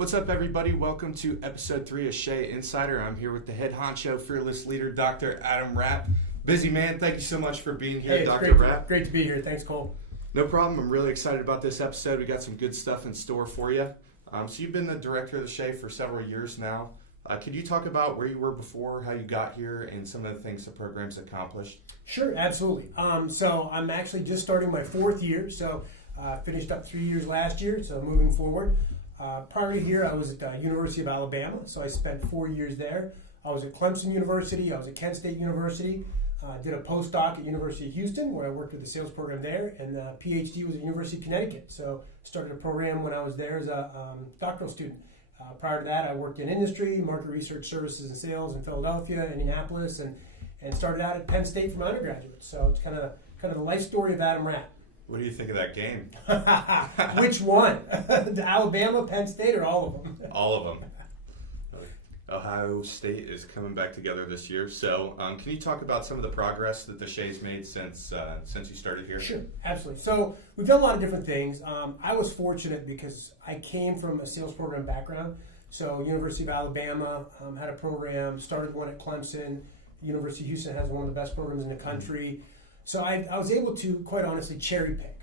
What's up, everybody? Welcome to episode 3 of Schey Insider. I'm here with the head honcho, fearless leader, Dr. Adam Rapp. Busy man, thank you so much for being here, Dr. Rapp. Great to be here. Thanks, Cole. No problem. I'm really excited about this episode. We got some good stuff in store for you. So you've been the director of the Schey for several years now. Could you talk about where you were before, how you got here, and some of the things the program's accomplished? Sure, absolutely. So I'm actually just starting my 4th year. So finished up 3 years last year, so moving forward. Prior to here, I was at the University of Alabama, so I spent 4 years there. I was at Clemson University, I was at Kent State University, did a postdoc at University of Houston, where I worked with the sales program there, and the PhD was at University of Connecticut. So started a program when I was there as a doctoral student. Prior to that, I worked in industry, market research services and sales in Philadelphia, Indianapolis, and started out at Penn State for my undergraduate. So it's kind of the life story of Adam Rapp. What do you think of that game? Which one? The Alabama, Penn State, or all of them? All of them. Ohio State is coming back together this year. So can you talk about some of the progress that the Schey's made since you started here? Sure, absolutely. So we've done a lot of different things. I was fortunate because I came from a sales program background. So University of Alabama had a program, started one at Clemson. University of Houston has one of the best programs in the country. So I was able to, quite honestly, cherry pick.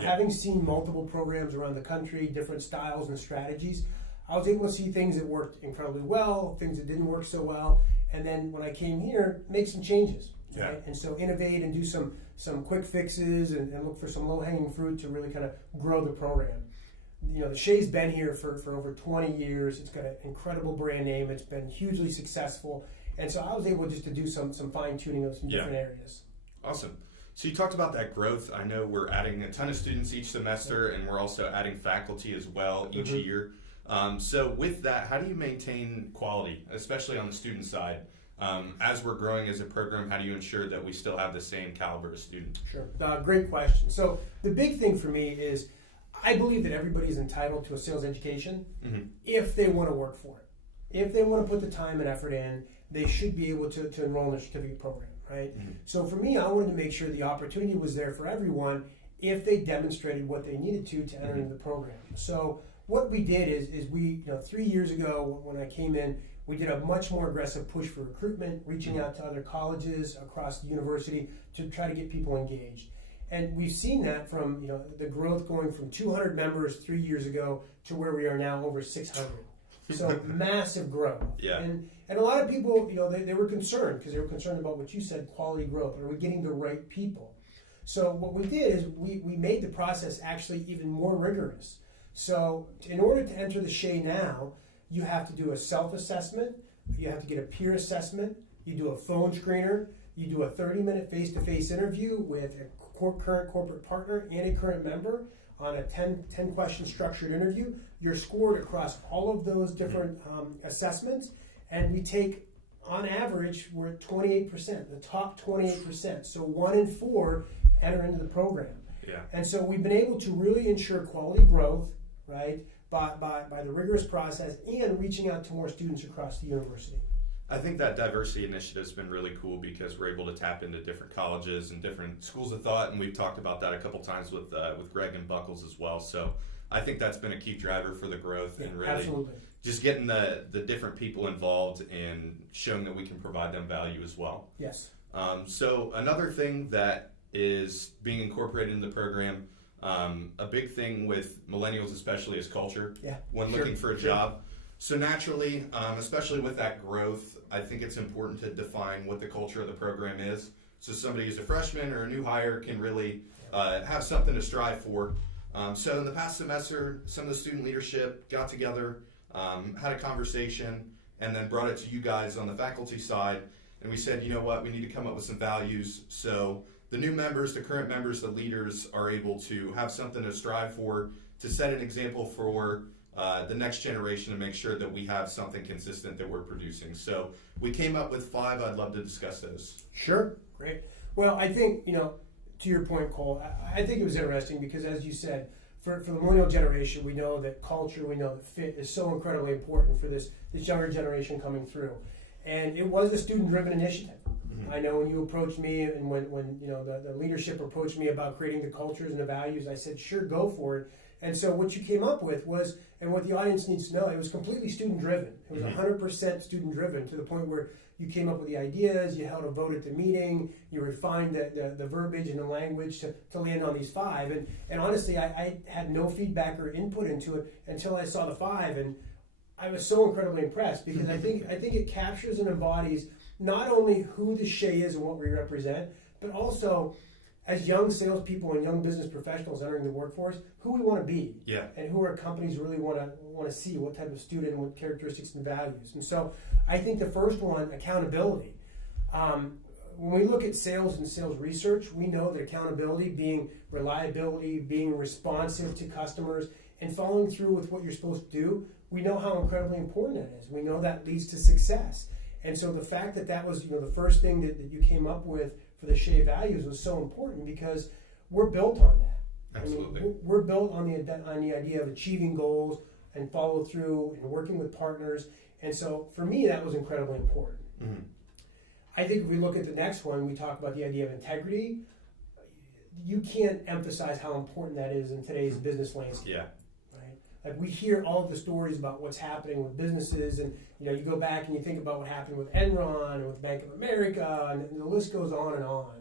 Having seen multiple programs around the country, different styles and strategies, I was able to see things that worked incredibly well, things that didn't work so well, and then when I came here, make some changes. Yeah. Right? And so innovate and do some quick fixes and look for some low-hanging fruit to really kind of grow the program. The Schey's been here for over 20 years. It's got an incredible brand name. It's been hugely successful. And so I was able just to do some fine-tuning of some different areas. Awesome. So you talked about that growth. I know we're adding a ton of students each semester, and we're also adding faculty as well each year. So with that, how do you maintain quality, especially on the student side? As we're growing as a program, how do you ensure that we still have the same caliber of student? Sure. Great question. So the big thing for me is I believe that everybody's entitled to a sales education if they want to work for it. If they want to put the time and effort in, they should be able to enroll in a certificate program. Right? So for me, I wanted to make sure the opportunity was there for everyone if they demonstrated what they needed to enter into the program. So what we did is we, 3 years ago when I came in, we did a much more aggressive push for recruitment, reaching out to other colleges across the university to try to get people engaged. And we've seen that from the growth going from 200 members 3 years ago to where we are now over 600. So massive growth. Yeah. And a lot of people, they were concerned because they were concerned about what you said, quality growth. Are we getting the right people? So what we did is we made the process actually even more rigorous. So in order to enter the Schey now, you have to do a self-assessment, you have to get a peer assessment, you do a phone screener, you do a 30-minute face-to-face interview with a current corporate partner and a current member on a 10-question structured interview. You're scored across all of those different assessments, and we take, on average, we're at 28%, the top 28%. So 1 in 4 enter into the program. Yeah. And so we've been able to really ensure quality growth, right, by the rigorous process and reaching out to more students across the university. I think that diversity initiative has been really cool because we're able to tap into different colleges and different schools of thought, and we've talked about that a couple times with Greg and Buckles as well. So I think that's been a key driver for the growth and really just getting the different people involved and showing that we can provide them value as well. Yes. So another thing that is being incorporated in the program, a big thing with millennials especially is culture when looking for a job. So naturally, especially with that growth, I think it's important to define what the culture of the program is. So somebody who's a freshman or a new hire can really have something to strive for. So in the past semester, some of the student leadership got together, had a conversation, and then brought it to you guys on the faculty side. And we said, you know what, we need to come up with some values. So the new members, the current members, the leaders are able to have something to strive for, to set an example for the next generation, to make sure that we have something consistent that we're producing. So we came up with 5. I'd love to discuss those. Sure. Great. Well, I think, to your point, Cole, I think it was interesting because, as you said, for the millennial generation, we know that culture, we know that fit is so incredibly important for this younger generation coming through. And it was a student-driven initiative. I know when you approached me and when the leadership approached me about creating the cultures and the values, I said, sure, go for it. And so what you came up with was And what the audience needs to know, it was completely student-driven. It was 100% student-driven, to the point where you came up with the ideas, you held a vote at the meeting, you refined the verbiage and the language to land on these 5. And honestly, I had no feedback or input into it until I saw the 5, and I was so incredibly impressed, because I think it captures and embodies not only who the Schey is and what we represent, but also, as young salespeople and young business professionals entering the workforce, who we want to be, and who our companies really want to see, what type of student and what characteristics and values. And so I think the first one, accountability. When we look at sales and sales research, we know that accountability, being reliability, being responsive to customers, and following through with what you're supposed to do, we know how incredibly important that is. We know that leads to success. And so the fact that was the first thing that you came up with for the Schey values was so important, because we're built on that. Absolutely. I mean, we're built on the idea of achieving goals and follow through and working with partners. And so for me, that was incredibly important. Mm-hmm. I think if we look at the next one, we talk about the idea of integrity. You can't emphasize how important that is in today's business landscape. Yeah. Right? Like, we hear all of the stories about what's happening with businesses, and you go back and you think about what happened with Enron and with Bank of America, and the list goes on and on.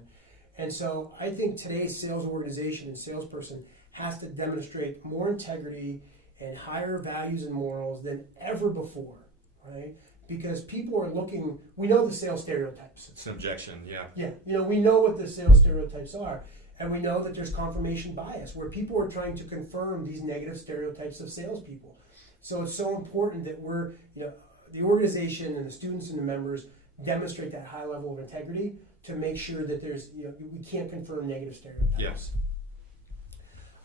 And so I think today's sales organization and salesperson has to demonstrate more integrity and higher values and morals than ever before, right? Because people are looking, we know the sales stereotypes. It's an objection, yeah. Yeah, we know what the sales stereotypes are. And we know that there's confirmation bias, where people are trying to confirm these negative stereotypes of salespeople. So it's so important that we're, the organization and the students and the members demonstrate that high level of integrity to make sure that there's, we can't confirm negative stereotypes. Yes.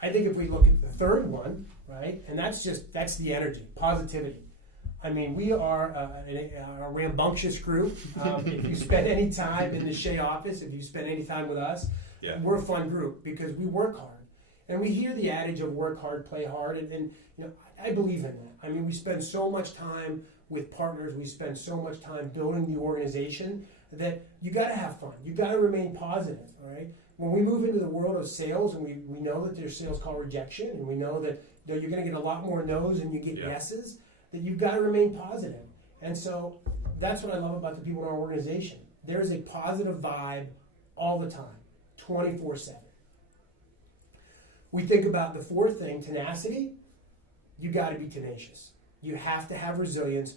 I think if we look at the third one, right, and that's the energy, positivity. I mean, we are a rambunctious group. If you spend any time in the Schey office, if you spend any time with us, we're a fun group, because we work hard. And we hear the adage of work hard, play hard, and I believe in that. I mean, we spend so much time with partners, we spend so much time building the organization, that you got to have fun. You got to remain positive, all right? When we move into the world of sales, and we know that there's sales call rejection, and we know that you're going to get a lot more no's than you get yeses, that you've got to remain positive. And so that's what I love about the people in our organization. There is a positive vibe all the time, 24/7. We think about the fourth thing, tenacity. You got to be tenacious. You have to have resilience.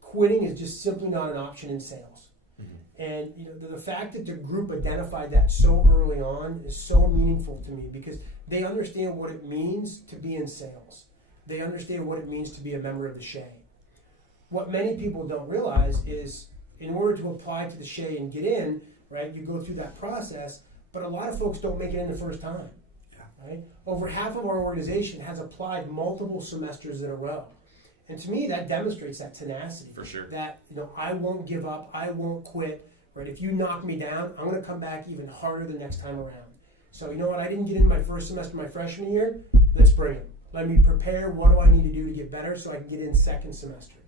Quitting is just simply not an option in sales. Mm-hmm. And the fact that the group identified that so early on is so meaningful to me, because they understand what it means to be in sales. They understand what it means to be a member of the Schey. What many people don't realize is, in order to apply to the Schey and get in, right, you go through that process, but a lot of folks don't make it in the first time. Right? Over half of our organization has applied multiple semesters in a row. And to me, that demonstrates that tenacity. For sure. That, I won't give up, I won't quit. Right? If you knock me down, I'm going to come back even harder the next time around. So, you know what? I didn't get in my first semester my freshman year. Let's bring it. Let me prepare. What do I need to do to get better so I can get in second semester?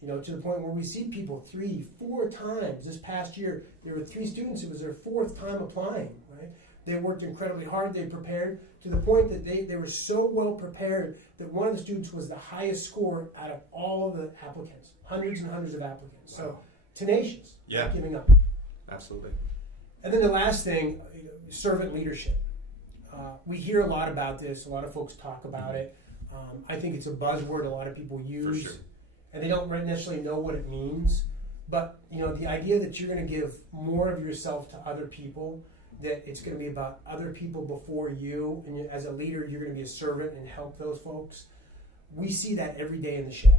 To the point where we see people 3-4 times. This past year, there were 3 students. It was their 4th time applying. Right? They worked incredibly hard. They prepared to the point that they were so well prepared that one of the students was the highest score out of all of the applicants. Hundreds and hundreds of applicants. Wow. So tenacious. Not giving up. Absolutely. And then the last thing, servant leadership. We hear a lot about this. A lot of folks talk about it. I think it's a buzzword a lot of people use. For sure. And they don't necessarily know what it means. But, the idea that you're going to give more of yourself to other people, that it's going to be about other people before you, and as a leader, you're going to be a servant and help those folks. We see that every day in the Schey,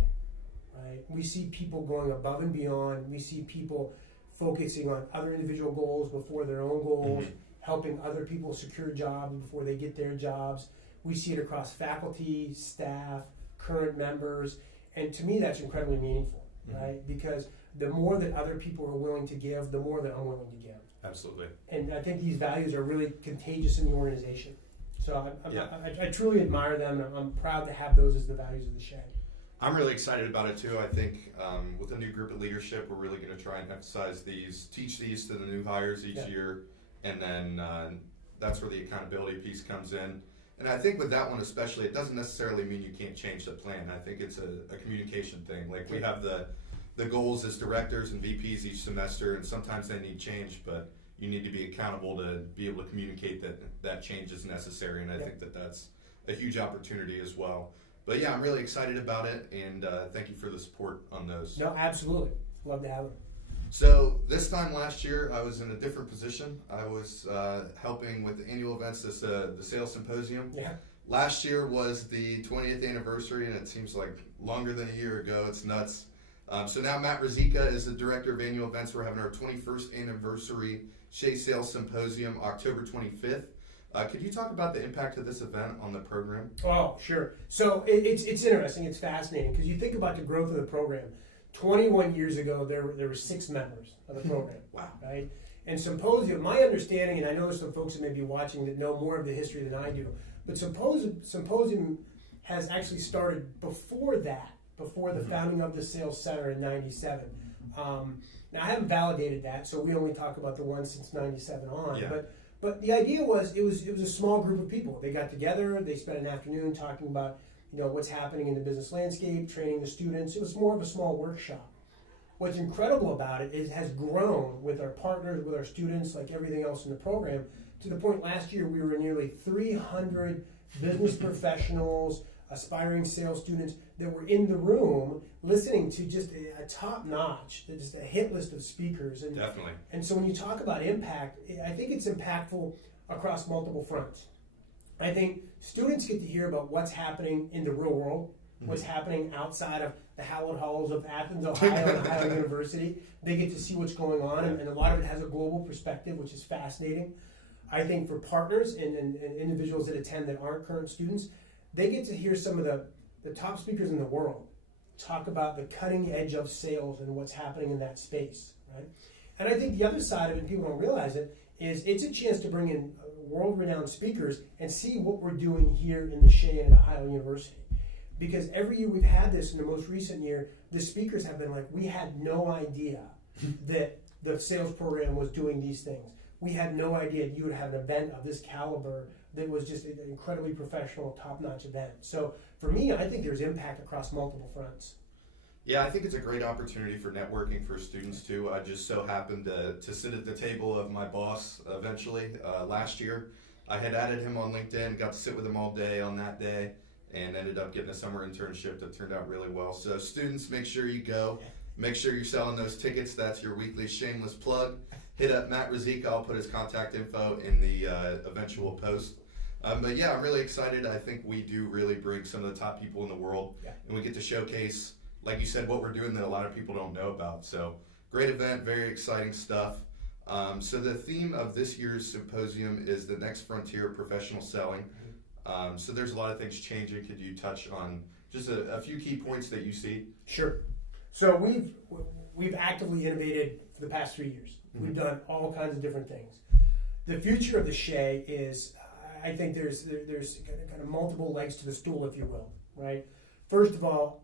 right? We see people going above and beyond. We see people focusing on other individual goals before their own goals, helping other people secure jobs before they get their jobs. We see it across faculty, staff, current members, and to me, that's incredibly meaningful, right? Because the more that other people are willing to give, the more that I'm willing to give. Absolutely. And I think these values are really contagious in the organization. So I truly admire them, and I'm proud to have those as the values of the Schey. I'm really excited about it too. I think with a new group of leadership, we're really going to try and emphasize these, teach these to the new hires each year, and then that's where the accountability piece comes in. And I think with that one especially, it doesn't necessarily mean you can't change the plan. I think it's a communication thing. Like we have the goals as directors and VPs each semester, and sometimes they need change, but you need to be accountable to be able to communicate that change is necessary, and I think that's a huge opportunity as well. But yeah, I'm really excited about it, and thank you for the support on those. No, absolutely. Love to have it. So this time last year, I was in a different position. I was helping with the annual events, the Sales Symposium. Yeah. Last year was the 20th anniversary, and it seems like longer than a year ago. It's nuts. So now Matt Ruzicka is the director of annual events. We're having our 21st anniversary Schey Sales Symposium, October 25th. Could you talk about the impact of this event on the program? Oh, sure. So it's interesting. It's fascinating because you think about the growth of the program. 21 years ago, there were 6 members of the program. Wow. Right? And Symposium, my understanding, and I know there's some folks that may be watching that know more of the history than I do, but Symposium has actually started before that, before the founding of the Sales Center in 97. Now, I haven't validated that, so we only talk about the one since 97 on. Yeah. But the idea was it was a small group of people. They got together, they spent an afternoon talking about what's happening in the business landscape, training the students. It was more of a small workshop. What's incredible about it is it has grown with our partners, with our students, like everything else in the program, to the point last year we were nearly 300 business professionals, aspiring sales students that were in the room listening to just a top-notch, just a hit list of speakers. And, Definitely. And so when you talk about impact, I think it's impactful across multiple fronts. I think students get to hear about what's happening in the real world, what's happening outside of the hallowed halls of Athens, Ohio, and Ohio University. They get to see what's going on, and a lot of it has a global perspective, which is fascinating. I think for partners and individuals that attend that aren't current students, they get to hear some of the top speakers in the world talk about the cutting edge of sales and what's happening in that space, right? And I think the other side of it, and people don't realize it, is it's a chance to bring in world-renowned speakers and see what we're doing here in the Schey and Ohio University. Because every year we've had this, in the most recent year, the speakers have been like, we had no idea that the sales program was doing these things. We had no idea you would have an event of this caliber that was just an incredibly professional, top-notch event. So for me, I think there's impact across multiple fronts. Yeah, I think it's a great opportunity for networking for students too. I just so happened to sit at the table of my boss eventually last year. I had added him on LinkedIn, got to sit with him all day on that day, and ended up getting a summer internship that turned out really well. So students, make sure you go. Make sure you're selling those tickets. That's your weekly shameless plug. Hit up Matt Ruzicka. I'll put his contact info in the eventual post. But yeah, I'm really excited. I think we do really bring some of the top people in the world, and we get to showcase, like you said, what we're doing that a lot of people don't know about. So great event, very exciting stuff. So the theme of this year's symposium is the next frontier of professional selling. So there's a lot of things changing. Could you touch on just a few key points that you see? Sure. So we've actively innovated for the past 3 years. We've done all kinds of different things. The future of the Schey is, I think there's kind of multiple legs to the stool, if you will, right? First of all,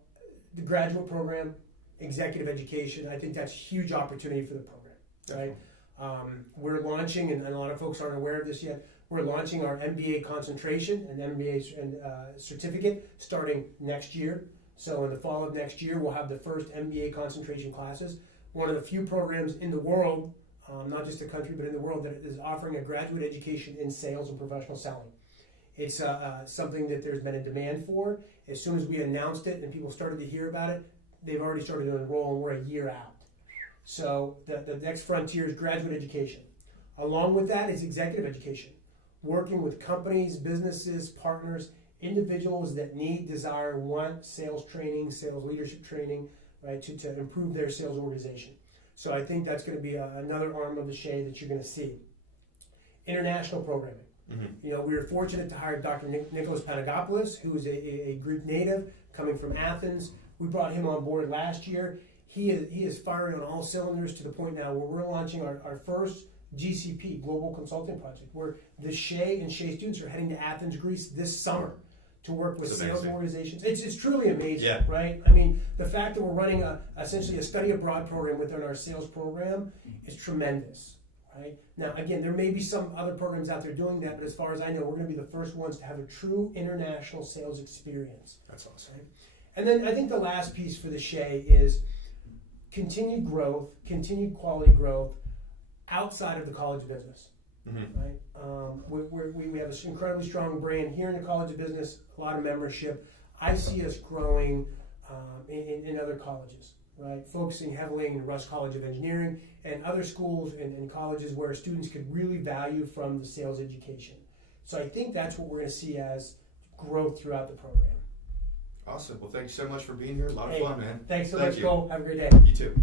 the graduate program, executive education, I think that's a huge opportunity for the program, right? We're launching, and a lot of folks aren't aware of this yet, we're launching our MBA concentration and MBA certificate starting next year. So in the fall of next year, we'll have the first MBA concentration classes. One of the few programs in the world, not just the country, but in the world, that is offering a graduate education in sales and professional selling. It's something that there's been a demand for. As soon as we announced it and people started to hear about it, they've already started to enroll, and we're a year out. So the next frontier is graduate education. Along with that is executive education, working with companies, businesses, partners, individuals that need, desire, want sales training, sales leadership training, right, to improve their sales organization. So I think that's going to be another arm of the Schey that you're going to see. International programming. We were fortunate to hire Dr. Nicholas Panagopoulos, who is a Greek native coming from Athens. We brought him on board last year. He is firing on all cylinders to the point now where we're launching our first GCP, Global Consulting Project, where the Schey and Schey students are heading to Athens, Greece this summer to work with sales organizations. It's truly amazing, right? I mean, the fact that we're running essentially a study abroad program within our sales program is tremendous, Right? Now, again, there may be some other programs out there doing that, but as far as I know, we're going to be the first ones to have a true international sales experience. That's awesome. Right? And then I think the last piece for the Schey is continued growth, continued quality growth outside of the College of Business. Mm-hmm. Right? We have an incredibly strong brand here in the College of Business, a lot of membership. I see us growing in other colleges. Right, focusing heavily in Russ College of Engineering and other schools and colleges where students could really value from the sales education. So I think that's what we're going to see as growth throughout the program. Awesome. Well, thanks so much for being here. A lot of fun, man. Thanks so much, Cole. Have a great day. You too.